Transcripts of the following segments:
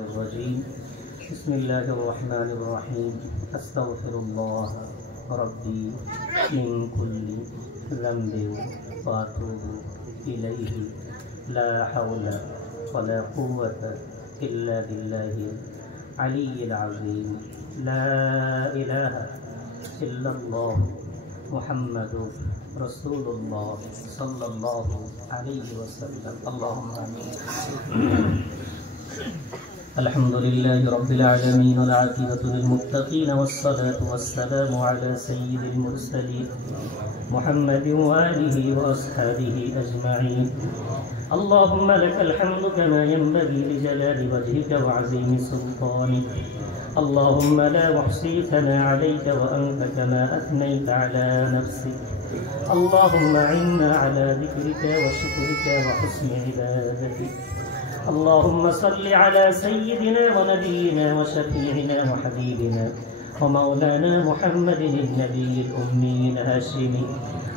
الرجيم بسم الله الرحمن الرحيم أستغفر الله ربي من كل ذنب وأتوب إليه لا حول ولا قوة إلا بالله العلي العظيم لا إله إلا الله محمد رسول الله صلى الله عليه وسلم اللهم آمين الحمد لله رب العالمين والعاقبة للمتقين والصلاة والسلام على سيد المرسلين محمد وآله وأصحابه أجمعين اللهم لك الحمد كما ينبغي لجلال وجهك وعظيم سلطانك اللهم لا أحصي ثناء عليك وأنت كما أثنيت على نفسك اللهم أعنا على ذكرك وشكرك وحسن عبادتك اللهم صل على سيدنا ونبينا وشفيعنا وحبيبنا ومولانا محمد النبي الأمي الهاشمي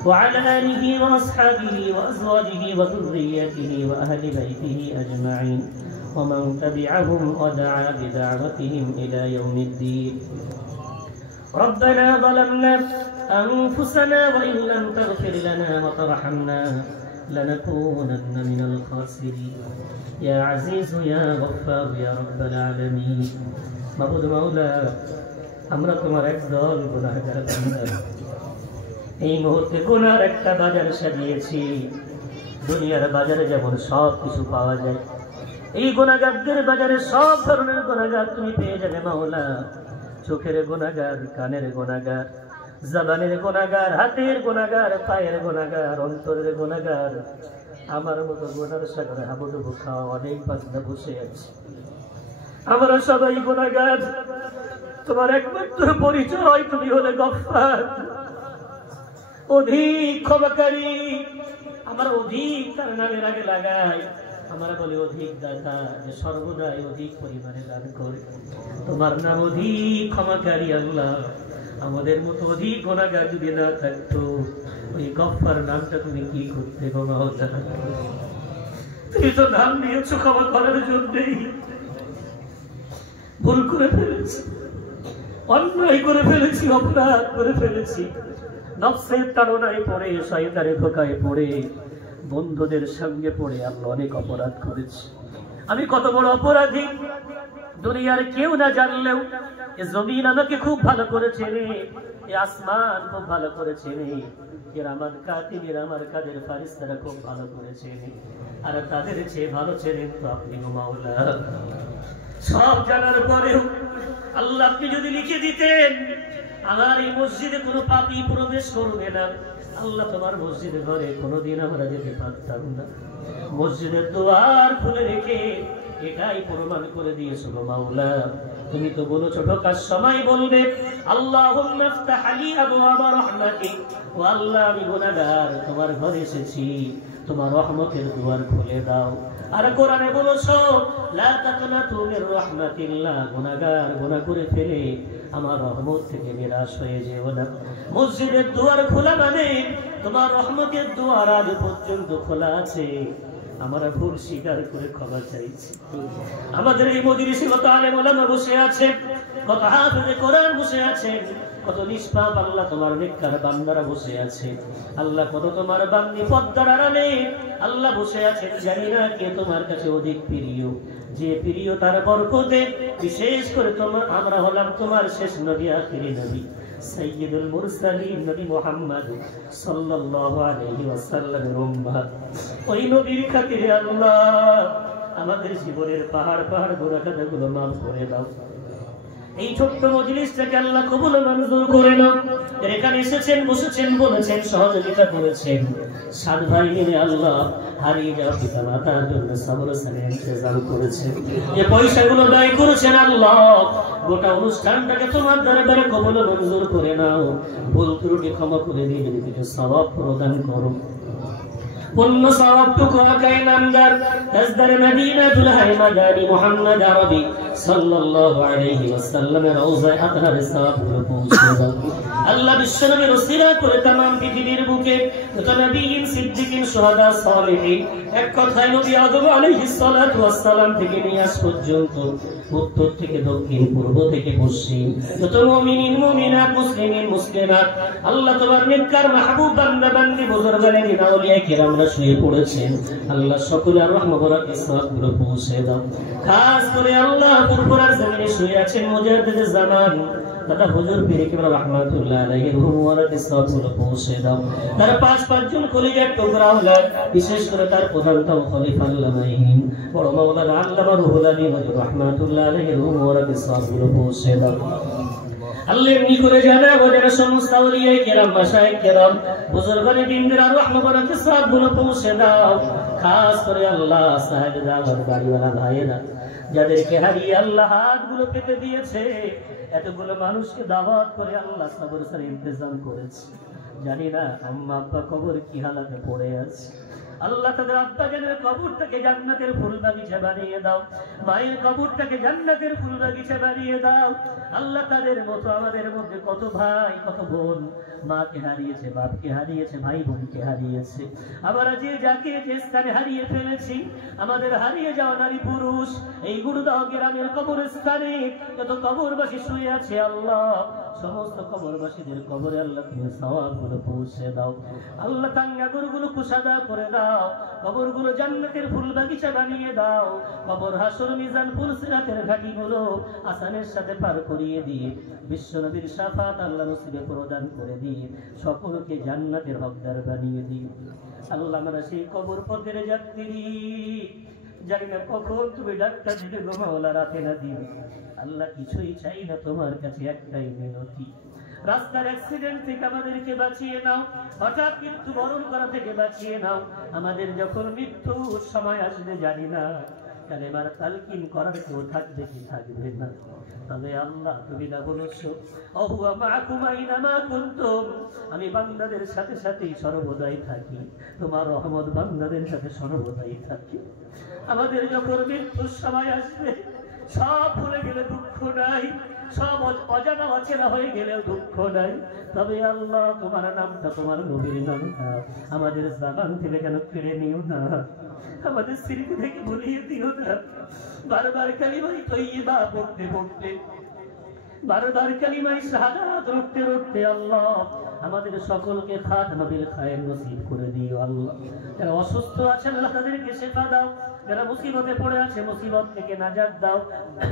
وعلى آله وأصحابه وأزواجه وذريته وأهل بيته أجمعين ومن تبعهم ودعا بدعوتهم إلى يوم الدين ربنا ظلمنا أنفسنا وإن لم تغفر لنا وترحمنا لنكونن من الخاسرين يا عزيز يا غفار يا رب العالمين মাবুদ মাওলা আমরা তোমার একদল গুনাহগার বান্দা এই মুহূর্তে গুনার একটা বাজার সাজিয়েছি দুনিয়ার বাজারে যেমন সব কিছু পাওয়া যায় এই গুনাহগারদের বাজারে সব ধরনের গুনাহগার তুমি পেয়ে যাবে মাওলা চোখের গুনাহগার কানের গুনাহগার জবানের গুনাহগার হাতের গুনাহগার পায়ের গুনাহগার অন্তরের গুনাহগার আমার মতো গুনার সাগরে হাবুডুবু খাওয়া অনেক বান্দা বসে আছে আমরা সবাই গুনাহগার তোমার একমাত্র পরিচয় তুমি হলে গফফার অধিক ক্ষমাকারী আমরা অধিক তার নামের আগে লাগাই আমরা বলি অধিক দাতা যে সর্বদাই অধিক পরিমাণে দান করে তোমার নাম অধিক ক্ষমাকারী আল্লাহ আমাদের মতো অধিক গুনাহগার যদি না থাকতো ওই গফফার নামটা তুমি কি করতে বাবা হতে তুমি তো নাম নিয়েছো ক্ষমা করার জন্যই ভুল করে ফেলেছি অন্যায় করে ফেলেছি অপরাধ করে ফেলেছি নফসের তাড়নায় পড়ে শয়তানের ধোঁকায় পড়ে বন্ধুদের সঙ্গে পড়ে আল্লাহ অনেক অপরাধ করেছি আমি কত বড় অপরাধী দুনিয়ার কেউ না জানলেও এ জমিন আমাকে খুব ভালো করে চেনে এ আসমান খুব ভালো করে চেনে এর আমার কাতিবের আমার কাদের ফারিস্তারা খুব ভালো করে চেনে আর তাদের চেয়ে ভালো চেনেন তো আপনি মাওলা সব জানার পরেও আল্লাহ আপনি যদি লিখে দিতেন আমার এই মসজিদে কোনো পাপী প্রবেশ করবে না আল্লাহ তোমার মসজিদে ঘরে কোনোদিন আমরা যেতে পারতাম না মসজিদের দুয়ার খুলে রেখে এটাই প্রমাণ করে দিয়েছো মাওলা তুমি তো বলেছো ঢোকার সময় বলবে আল্লাহুম্মা ইফতাহ লি আবওয়াবা রাহমাতিক ও আল্লাহ আমি গুনাহগার তোমার ঘরে এসেছি তোমার রহমতের দুয়ার খুলে দাও আর কোরআনে বলেছো লা তাকনাতু মির রাহমাতিল্লাহ গুনাহগার গুনাহ করে ফেলে আমার রহমত থেকে নিরাশ হয়ে যেও না মসজিদের দুয়ার খোলা মানে তোমার রহমতের দুয়ার আজ পর্যন্ত খোলা আছে আমরা ভুল স্বীকার করে ক্ষমা চাইছি আমাদের এই মজলিসে কত আলেম ওলামা বসে আছে কত হাফেজে কোরআন বসে আছে কত নিষ্পাপ আল্লাহ তোমার নেককার বান্দারা বসে আছে আল্লাহ কত তোমার বান্দি পদ্মার আড়ালে আল্লাহ বসে আছে জানি না কে তোমার কাছে অধিক প্রিয় যে প্রিয় তার বরকতে বিশেষ করে তোমার আমরা হলাম তোমার শেষ নবী আখিরি নবী সাইয়্যিদুল মুরসালিন নবী মুহাম্মদ সাল্লাল্লাহু আলাইহি ওয়াসাল্লামের উম্মত ওই নবীর খাতিরে আল্লাহ আমাদের জীবনের পাহাড় পাহাড় গুনাহগুলো মাফ করে দাও এই ছোট্ট মজলিসটাকে আল্লাহ কবুল মঞ্জুর করে নাও এখানে এসেছেন বসেছেন বলেছেন সহযোগিতা করেছেন সাত ভাই মিলে আল্লাহ হারিয়ে যাওয়া পিতা মাতার জন্য সবর সানের ইন্তজাম করেছেন যে পয়সাগুলো ব্যয় করেছেন আল্লাহ গোটা অনুষ্ঠানটাকে তোমার দরবারে কবুল মঞ্জুর করে নাও ভুল ত্রুটি ক্ষমা করে দিয়ে যদি কিছু সওয়াব প্রদান করো পূর্ণ সওয়াবটুকু আকাই নামদার তাজদার মদিনা দুলহাই মাদানী মুহাম্মদ আরবি সাল্লাল্লাহু আলাইহি ওয়াসাল্লামের রওজায়ে আতহারে সওয়াবগুলো পৌঁছে দাও আল্লাহ বিশ্বনবীর ওসিলা করে तमाम পৃথিবীর বুকে যত নবীন সিদ্দিকিন শুহাদা সালেহিন এক কথায় নবী আদম আলাইহিস সালাতু ওয়াস সালাম থেকে নিয়ে আজ পর্যন্ত উত্তর থেকে দক্ষিণ পূর্ব থেকে পশ্চিম যত মুমিনিন মুমিনাত মুসলিমিন মুসলিমাত আল্লাহ তোমার নেককার মাহবুব বান্দা বান্দি বুজুর্গানে দিন আউলিয়া কিরামরা শুয়ে পড়েছেন আল্লাহ সকলের রহমত বরকত সওয়াবগুলো পৌঁছে দাও খাস করে আল্লাহ পুরপুরার জমিনে শুয়ে আছেন মুজাদ্দিদ জামান দাদা হুজুর পীর কিবলা রাহমাতুল্লাহ আলাইহি রুহ ওয়ারাত সওয়াবগুলো পৌঁছে দাও তার পাঁচজন কলিজার টুকরা হলো বিশেষ করে তার প্রধানতম খলিফা আল্লামাইন বড় মাওলানা আল্লামা রুহুল আলী হুজুর রাহমাতুল্লাহ আলাইহি রুহ ওয়ারাত সওয়াবগুলো পৌঁছে দাও আল্লাহ এমনি করে জানা ওদের সমস্ত আউলিয়া কিরাম মাশায়েখ কিরাম বুজুর্গানে দিনদের আর রহমত বরকত সওয়াবগুলো পৌঁছে দাও খাস করে আল্লাহ সাহেব দাওয়াত বাড়িওয়ালা ভাইয়েরা যাদেরকে হারিয়ে আল্লাহ হাতগুলো পেতে দিয়েছে এতগুলো মানুষকে দাওয়াত করে আল্লাহ সবর সাথে ইন্তজাম করেছে জানি না আম্মা আব্বা কবর কি হালাতে পড়ে আছে আল্লাহ তাদের আব্বা জানের কবরটাকে জান্নাতের ফুল বাগিচা বানিয়ে দাও মায়ের কবরটাকে জান্নাতের ফুল বাগিচা বানিয়ে দাও আল্লাহ তাদের মতো আমাদের মধ্যে কত ভাই কত বোন মাকে হারিয়েছে বাপকে হারিয়েছে ভাই বোনকে হারিয়েছে আমরা যে যাকে যে স্থানে হারিয়ে ফেলেছি আমাদের হারিয়ে যাওয়া নারী পুরুষ এই গুরুদাহ গ্রামের কবরস্থানে যত কবরবাসী শুয়ে আছে আল্লাহ সমস্ত কবরবাসীদের কবরে আল্লাহ তুমি সওয়াবগুলো পৌঁছে দাও আল্লাহ তাঙ্গাগুলো কুশাদা করে দাও কবরগুলো জান্নাতের ফুল বাগিচা বানিয়ে দাও কবর হাসর মিজান ফুলসিরাতের ঘাটিগুলো আসানের সাথে পার করিয়ে দিয়ে বিশ্বনবীর শাফাত আল্লাহ নসিবে প্রদান করে দিয়ে সকলকে জান্নাতের হকদার বানিয়ে দিয়ে আল্লাহ আমরা সেই কবর পথের যাত্রী জানি না কখন তুমি ডাক্তার দিবে গো মাওলা রাতে না দিবে আল্লাহ কিছুই চাই না তোমার কাছে একটাই মিনতি রাস্তার অ্যাক্সিডেন্ট থেকে আমাদেরকে বাঁচিয়ে নাও হঠাৎ মৃত্যু বরণ করা থেকে বাঁচিয়ে নাও আমাদের যখন মৃত্যুর সময় আসবে জানি না কালেমার তালকিন করার কেউ থাকবে কি থাকবে না তবে আল্লাহ তুমি না বলেছো অহুয়া মাকুম আইনামা কুনতুম আমি বান্দাদের সাথে সাথেই সর্বদাই থাকি তোমার রহমত বান্দাদের সাথে সর্বদাই থাকি আমাদের যখন মৃত্যুর সময় আসবে সব ভুলে গেলে দুঃখ নাই সব অজানা অচেনা হয়ে গেলেও দুঃখ নাই তবে আল্লাহ তোমার নামটা তোমার নবীর নামটা আমাদের জাবান থেকে কেন কেড়ে নিও না আমাদের স্মৃতি থেকে ভুলিয়ে দিও না বারবার কালিমাই তৈয়বা পড়তে পড়তে বারবার কালিমাই শাহাদাত রটতে রটতে আল্লাহ আমাদের সকলকে খাতমা বিল খায়ের নসিব করে দিও আল্লাহ যারা অসুস্থ আছেন আল্লাহ তাদেরকে শিফা দাও যারা মুসিবতে পড়ে আছে মুসিবত থেকে নাজাত দাও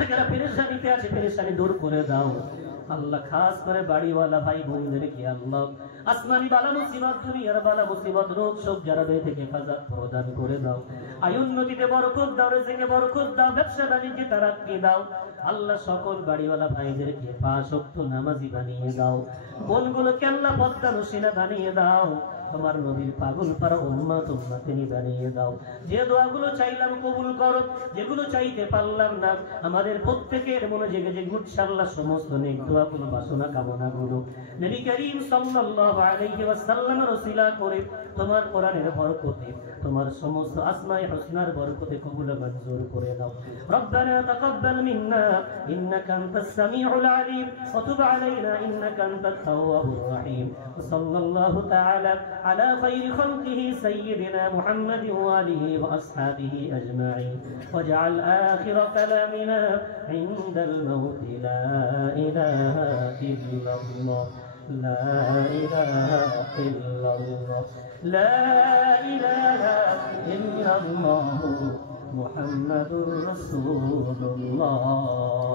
যারা পেরেশানিতে আছে পেরেশানি দূর করে দাও আল্লাহ খাস করে বাড়িওয়ালা ভাই বোনদেরকে আল্লাহ আসমানি বালা মুসিবত দুনিয়ার বালা মুসিবত রোগ শোক যারা থেকে হেফাজত প্রদান করে দাও আয় উন্নতিতে বরকত দাও রিজিকে বরকত দাও ব্যবসা বাণিজ্যে তারাক্কি দাও আল্লাহ সকল বাড়িওয়ালা ভাইদেরকে পাঁচ ওয়াক্ত নামাজি বানিয়ে দাও বোনগুলোকে আল্লাহ পদ্মা রসিনা বানিয়ে দাও তোমার নবীর পাগল পারা উম্মত উম্মতিনি বানিয়ে দাও যে দোয়াগুলো চাইলাম কবুল করো যেগুলো চাইতে পারলাম না আমাদের প্রত্যেকের মনে জেগে জেগে ইনশাআল্লাহ সমস্ত নেক দোয়াগুলো বাসনা কামনাগুলো নবী করিম সাল্লাল্লাহু আলাইহি ওয়াসাল্লামের ওসিলা করে তোমার কোরআনের বরকতে তোমার সমস্ত আসমায়ে হুসনার বরকতে কবুল মঞ্জুর করে দাও রব্বানা তাকাব্বাল মিন্না ইন্নাকা আনতাস সামিউল আলিম ওয়া তুব আলাইনা ইন্নাকা আনতাত তাওয়াবুর রহিম সাল্লাল্লাহু তাআলা على خير خلقه سيدنا محمد وآله وأصحابه أجمعين واجعل آخر كلامنا عند الموت لا إله إلا الله لا إله إلا الله لا إله إلا الله محمد رسول الله